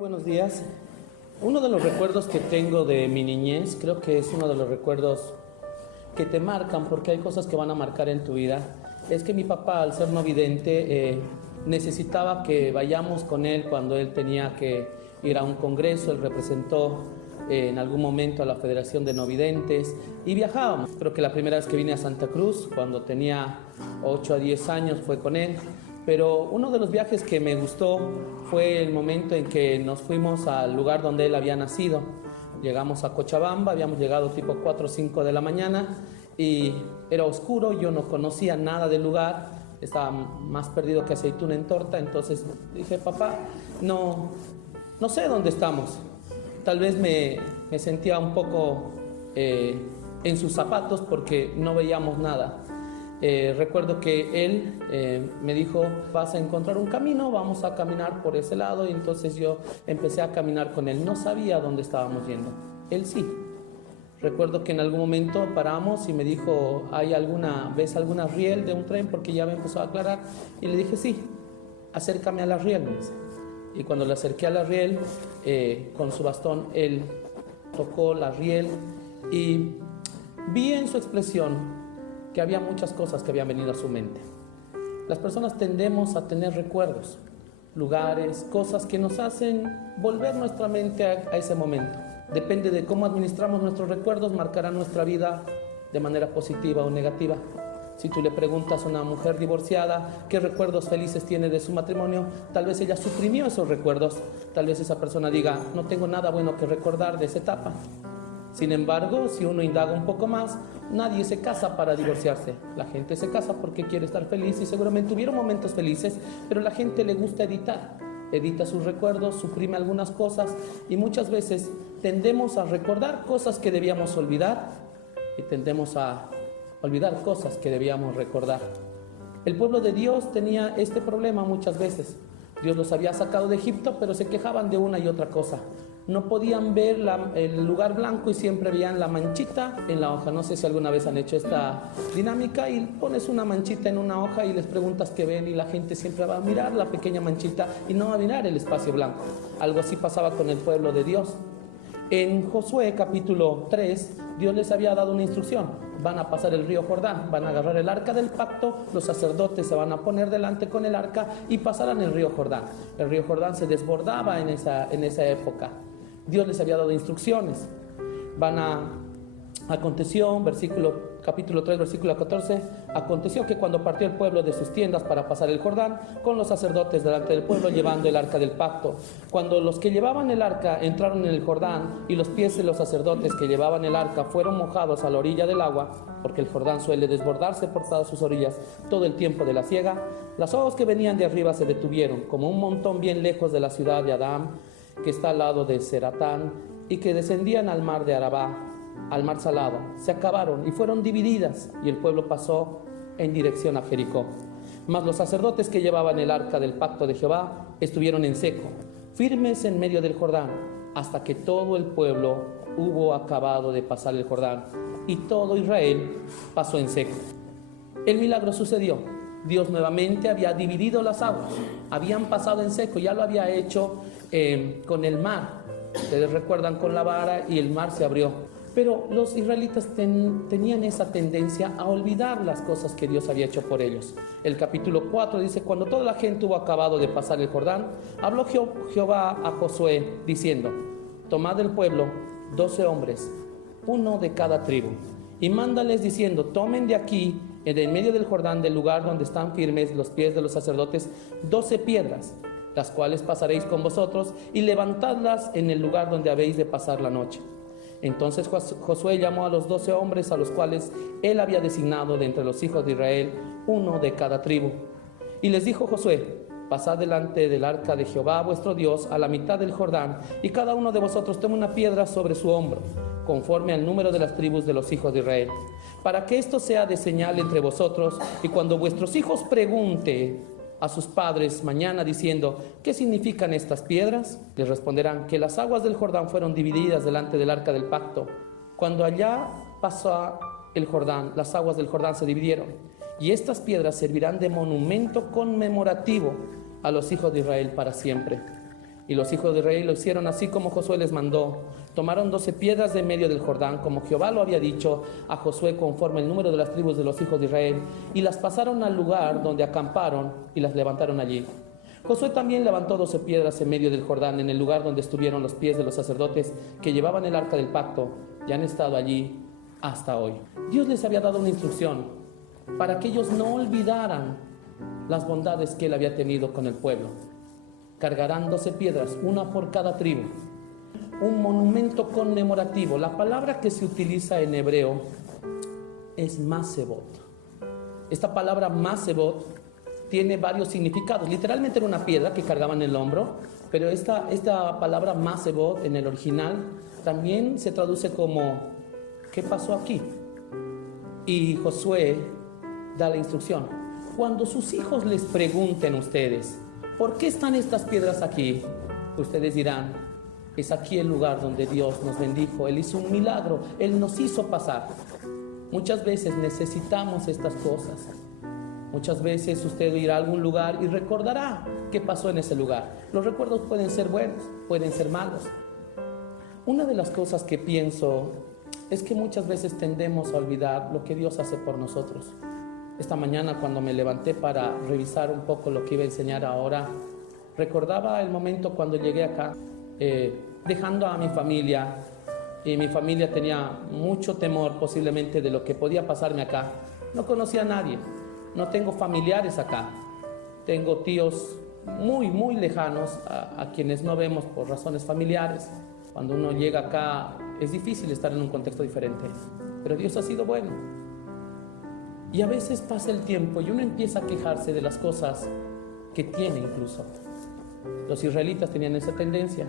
buenos días. Uno de los recuerdos que tengo de mi niñez, creo que es uno de los recuerdos que te marcan, porque hay cosas que van a marcar en tu vida, es que mi papá, al ser no vidente, necesitaba que vayamos con él cuando él tenía que ir a un congreso. Él representó en algún momento a la Federación de No Videntes y viajábamos. Creo que la primera vez que vine a Santa Cruz, cuando tenía 8 a 10 años, fue con él. Pero uno de los viajes que me gustó fue el momento en que nos fuimos al lugar donde él había nacido. Llegamos a Cochabamba, habíamos llegado tipo 4 o 5 de la mañana y era oscuro, yo no conocía nada del lugar, estaba más perdido que aceituna en torta. Entonces dije: papá, no sé dónde estamos. Tal vez me sentía un poco en sus zapatos porque no veíamos nada. Recuerdo que él me dijo: vas a encontrar un camino, vamos a caminar por ese lado. Y entonces yo empecé a caminar con él. No sabía dónde estábamos yendo, él sí. Recuerdo que en algún momento paramos y me dijo: ¿ves alguna riel de un tren? Porque ya me empezó a aclarar. Y le dije: sí, acércame a la riel, me dice. Y cuando le acerqué a la riel, con su bastón, él tocó la riel y vi en su expresión que había muchas cosas que habían venido a su mente. Las personas tendemos a tener recuerdos, lugares, cosas que nos hacen volver nuestra mente a ese momento. Depende de cómo administramos nuestros recuerdos, marcará nuestra vida de manera positiva o negativa. Si tú le preguntas a una mujer divorciada qué recuerdos felices tiene de su matrimonio, tal vez ella suprimió esos recuerdos. Tal vez esa persona diga: no tengo nada bueno que recordar de esa etapa. Sin embargo, si uno indaga un poco más, nadie se casa para divorciarse. La gente se casa porque quiere estar feliz y seguramente hubieron momentos felices, pero la gente le gusta editar. Edita sus recuerdos, suprime algunas cosas y muchas veces tendemos a recordar cosas que debíamos olvidar y tendemos a olvidar cosas que debíamos recordar. El pueblo de Dios tenía este problema muchas veces. Dios los había sacado de Egipto, pero se quejaban de una y otra cosa. No podían ver el lugar blanco y siempre veían la manchita en la hoja. No sé si alguna vez han hecho esta dinámica y pones una manchita en una hoja y les preguntas qué ven y la gente siempre va a mirar la pequeña manchita y no va a mirar el espacio blanco. Algo así pasaba con el pueblo de Dios. En Josué capítulo 3, Dios les había dado una instrucción: van a pasar el río Jordán, van a agarrar el arca del pacto, los sacerdotes se van a poner delante con el arca y pasarán el río Jordán. El río Jordán se desbordaba en esa época. Dios les había dado instrucciones. Aconteció, capítulo 3, versículo 14, aconteció que cuando partió el pueblo de sus tiendas para pasar el Jordán, con los sacerdotes delante del pueblo llevando el arca del pacto, cuando los que llevaban el arca entraron en el Jordán y los pies de los sacerdotes que llevaban el arca fueron mojados a la orilla del agua, porque el Jordán suele desbordarse por todas sus orillas todo el tiempo de la siega, las aguas que venían de arriba se detuvieron, como un montón bien lejos de la ciudad de Adán, que está al lado de Zeratán, y que descendían al mar de Arabá, al mar salado. Se acabaron y fueron divididas, y el pueblo pasó en dirección a Jericó. Mas los sacerdotes que llevaban el arca del pacto de Jehová estuvieron en seco, firmes en medio del Jordán, hasta que todo el pueblo hubo acabado de pasar el Jordán, y todo Israel pasó en seco. El milagro sucedió. Dios nuevamente había dividido las aguas, habían pasado en seco, ya lo había hecho con el mar. Ustedes recuerdan, con la vara, y el mar se abrió. Pero los israelitas tenían esa tendencia a olvidar las cosas que Dios había hecho por ellos. El capítulo 4 dice: cuando toda la gente hubo acabado de pasar el Jordán, habló Jehová a Josué diciendo: tomad del pueblo 12 hombres, uno de cada tribu, y mándales diciendo: tomen de aquí, en medio del Jordán, del lugar donde están firmes los pies de los sacerdotes, 12 piedras, las cuales pasaréis con vosotros, y levantadlas en el lugar donde habéis de pasar la noche. Entonces Josué llamó a los 12 hombres a los cuales él había designado de entre los hijos de Israel, uno de cada tribu. Y les dijo Josué: pasad delante del arca de Jehová vuestro Dios a la mitad del Jordán, y cada uno de vosotros tome una piedra sobre su hombro, conforme al número de las tribus de los hijos de Israel, para que esto sea de señal entre vosotros, y cuando vuestros hijos pregunten a sus padres mañana diciendo: ¿qué significan estas piedras?, les responderán que las aguas del Jordán fueron divididas delante del arca del pacto. Cuando allá pasó el Jordán, las aguas del Jordán se dividieron, y estas piedras servirán de monumento conmemorativo a los hijos de Israel para siempre. Y los hijos de Israel lo hicieron así como Josué les mandó. Tomaron 12 piedras de en medio del Jordán, como Jehová lo había dicho a Josué conforme el número de las tribus de los hijos de Israel, y las pasaron al lugar donde acamparon y las levantaron allí. Josué también levantó 12 piedras en medio del Jordán, en el lugar donde estuvieron los pies de los sacerdotes que llevaban el arca del pacto, y han estado allí hasta hoy. Dios les había dado una instrucción para que ellos no olvidaran las bondades que Él había tenido con el pueblo. Cargarán 12 piedras, una por cada tribu, un monumento conmemorativo. La palabra que se utiliza en hebreo es masebot. Esta palabra masebot tiene varios significados. Literalmente era una piedra que cargaban en el hombro, pero esta palabra masebot en el original también se traduce como ¿qué pasó aquí? Y Josué da la instrucción: cuando sus hijos les pregunten a ustedes ¿por qué están estas piedras aquí?, ustedes dirán: es aquí el lugar donde Dios nos bendijo, Él hizo un milagro, Él nos hizo pasar. Muchas veces necesitamos estas cosas. Muchas veces usted irá a algún lugar y recordará qué pasó en ese lugar. Los recuerdos pueden ser buenos, pueden ser malos. Una de las cosas que pienso es que muchas veces tendemos a olvidar lo que Dios hace por nosotros. Esta mañana, cuando me levanté para revisar un poco lo que iba a enseñar ahora, recordaba el momento cuando llegué acá, dejando a mi familia, y mi familia tenía mucho temor posiblemente de lo que podía pasarme acá. No conocía a nadie, no tengo familiares acá, tengo tíos muy lejanos a quienes no vemos por razones familiares. Cuando uno llega acá es difícil estar en un contexto diferente, pero Dios ha sido bueno. Y a veces pasa el tiempo y uno empieza a quejarse de las cosas que tiene incluso. Los israelitas tenían esa tendencia.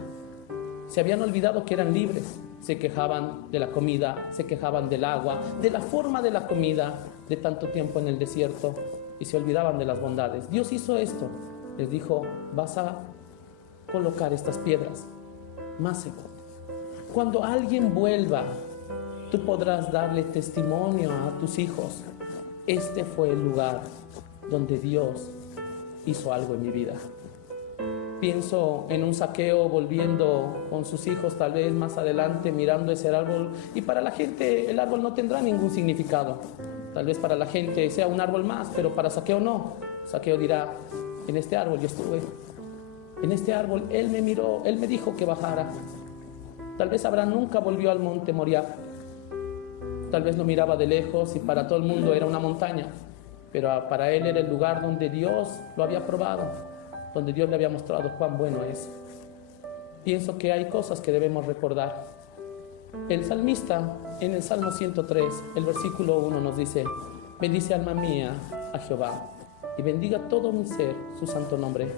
Se habían olvidado que eran libres. Se quejaban de la comida, se quejaban del agua, de la forma de la comida, de tanto tiempo en el desierto, y se olvidaban de las bondades. Dios hizo esto. Les dijo: vas a colocar estas piedras más seco. Cuando alguien vuelva, tú podrás darle testimonio a tus hijos: este fue el lugar donde Dios hizo algo en mi vida. Pienso en un Zaqueo volviendo con sus hijos tal vez más adelante, mirando ese árbol, y para la gente el árbol no tendrá ningún significado. Tal vez para la gente sea un árbol más, pero para Zaqueo no. Zaqueo dirá: en este árbol yo estuve, en este árbol Él me miró, Él me dijo que bajara. Tal vez Abraham nunca volvió al monte Moriah. Tal vez lo miraba de lejos y para todo el mundo era una montaña, pero para él era el lugar donde Dios lo había probado, donde Dios le había mostrado cuán bueno es. Pienso que hay cosas que debemos recordar. El salmista en el Salmo 103, el versículo 1 nos dice: bendice alma mía a Jehová y bendiga todo mi ser su santo nombre.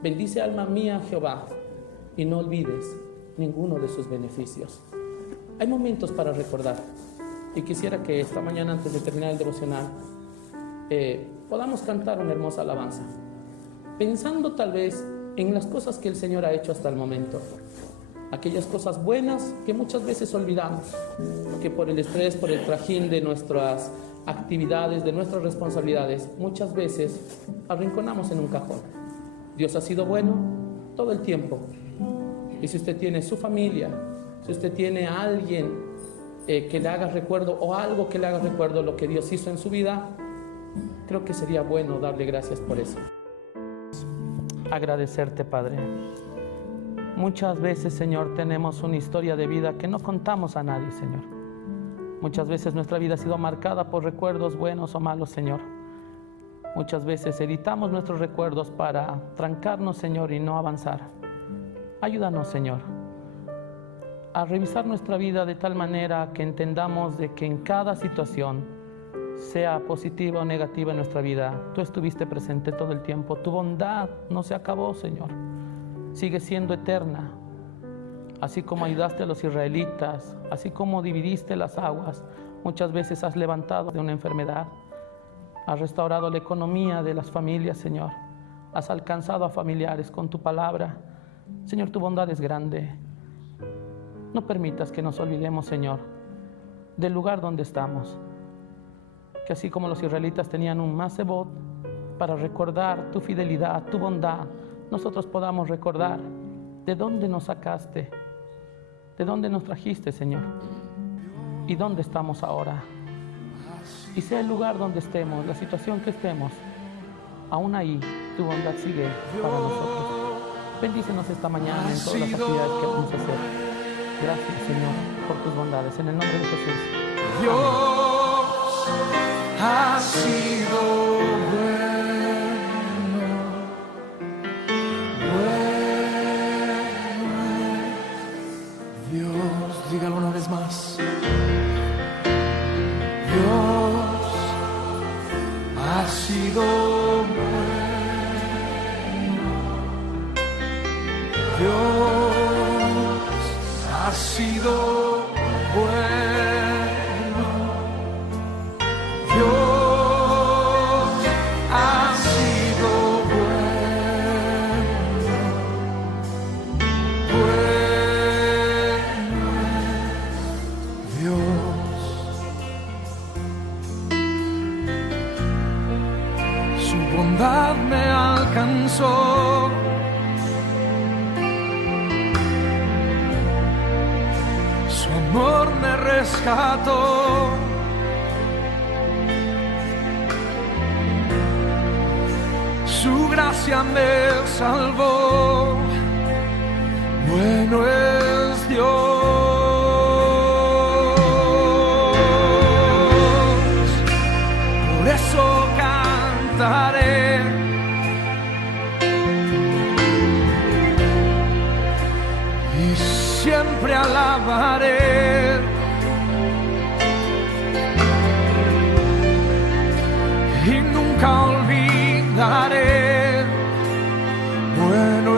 Bendice alma mía a Jehová y no olvides ninguno de sus beneficios. Hay momentos para recordar, y quisiera que esta mañana, antes de terminar el devocional, podamos cantar una hermosa alabanza, pensando tal vez en las cosas que el Señor ha hecho hasta el momento, aquellas cosas buenas que muchas veces olvidamos, que por el estrés, por el trajín de nuestras actividades, de nuestras responsabilidades, muchas veces arrinconamos en un cajón. Dios ha sido bueno todo el tiempo, y si usted tiene su familia, si usted tiene a alguien que le haga recuerdo, o algo que le haga recuerdo lo que Dios hizo en su vida, creo que sería bueno darle gracias por eso. Agradecerte, Padre. Muchas veces, Señor, tenemos una historia de vida que no contamos a nadie, Señor. Muchas veces nuestra vida ha sido marcada por recuerdos buenos o malos, Señor. Muchas veces editamos nuestros recuerdos para trancarnos, Señor, y no avanzar. Ayúdanos, Señor, a revisar nuestra vida de tal manera que entendamos de que en cada situación, sea positiva o negativa en nuestra vida, tú estuviste presente todo el tiempo. Tu bondad no se acabó, Señor, sigue siendo eterna. Así como ayudaste a los israelitas, así como dividiste las aguas, muchas veces has levantado de una enfermedad, has restaurado la economía de las familias, Señor, has alcanzado a familiares con tu palabra. Señor, tu bondad es grande. No permitas que nos olvidemos, Señor, del lugar donde estamos. Que así como los israelitas tenían un masebot para recordar tu fidelidad, tu bondad, nosotros podamos recordar ¿De dónde nos sacaste? ¿De dónde nos trajiste, Señor? ¿Y dónde estamos ahora? Y sea el lugar donde estemos, la situación que estemos, aún ahí tu bondad sigue para nosotros. Bendícenos esta mañana en todas las actividades que vamos a hacer. Gracias, Señor, por tus bondades. En el nombre de Jesús. Dios ha sido bueno, bueno. Dios, dígalo una vez más. Dios ha sido bueno. Dios ha sido bueno. Dios ha sido bueno. Bueno Dios. Su bondad me alcanzó. Su amor me rescató. Su gracia me salvó. Bueno es Dios. Por eso cantaré. Y siempre alabaré. Y nunca olvidaré. Bueno